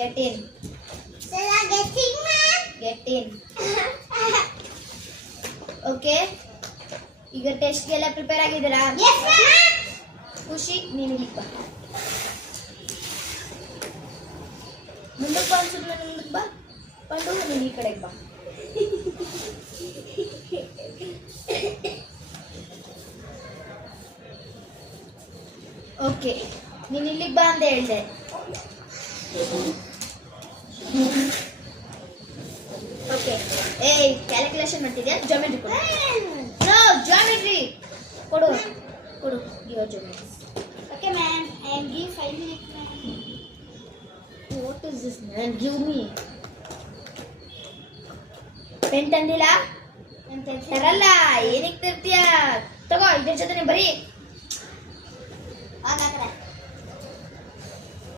Get in. Shall I get in, ma'am? Get in. Okay, ಈಗ ಟೆಸ್ಟ್ಗೆಲ್ಲ prepare ಆಗಿದ್ದೀರಾ? Yes, ma'am. ಖುಷಿ, ನೀನು ಇಲ್ಲಿ ಬಾ. ಮುಂದಕ್ಕೆ ಬಾ, ಸುಮ್ಮನೆ ಮುಂದಕ್ಕೆ ಬಾ. ಪಂಡು, ನೀನು ಈ ಕಡೆಗೆ ಬಾ. ಓಕೆ, ನೀನು ಇಲ್ಲಿಗೆ ಬಾ ಅಂತ ಹೇಳಿದೆ. ಓಕೆ, ಏಯ್ ಕ್ಯಾಲ್ಕುಲೇಷನ್ ಮಾಡ್ತಿದ್ಯಾ? ಜಾಮೆಟ್ರಿ ಕೊಡು. ನೋ, ಜಾಮೆಟ್ರಿ ಕೊಡು ಕೊಡು. Give geometry. Okay, ma'am. I am give 5 minutes, ma'am. What is this man? Give me. Pen ತಂದಿಲ್ಲ? ತರಲ್ಲ, ಏನಕ್ಕೆ ತರ್ತೀಯ? ತಗೋ, ಇದ್ರ ಜೊತೆ ಬರೀ.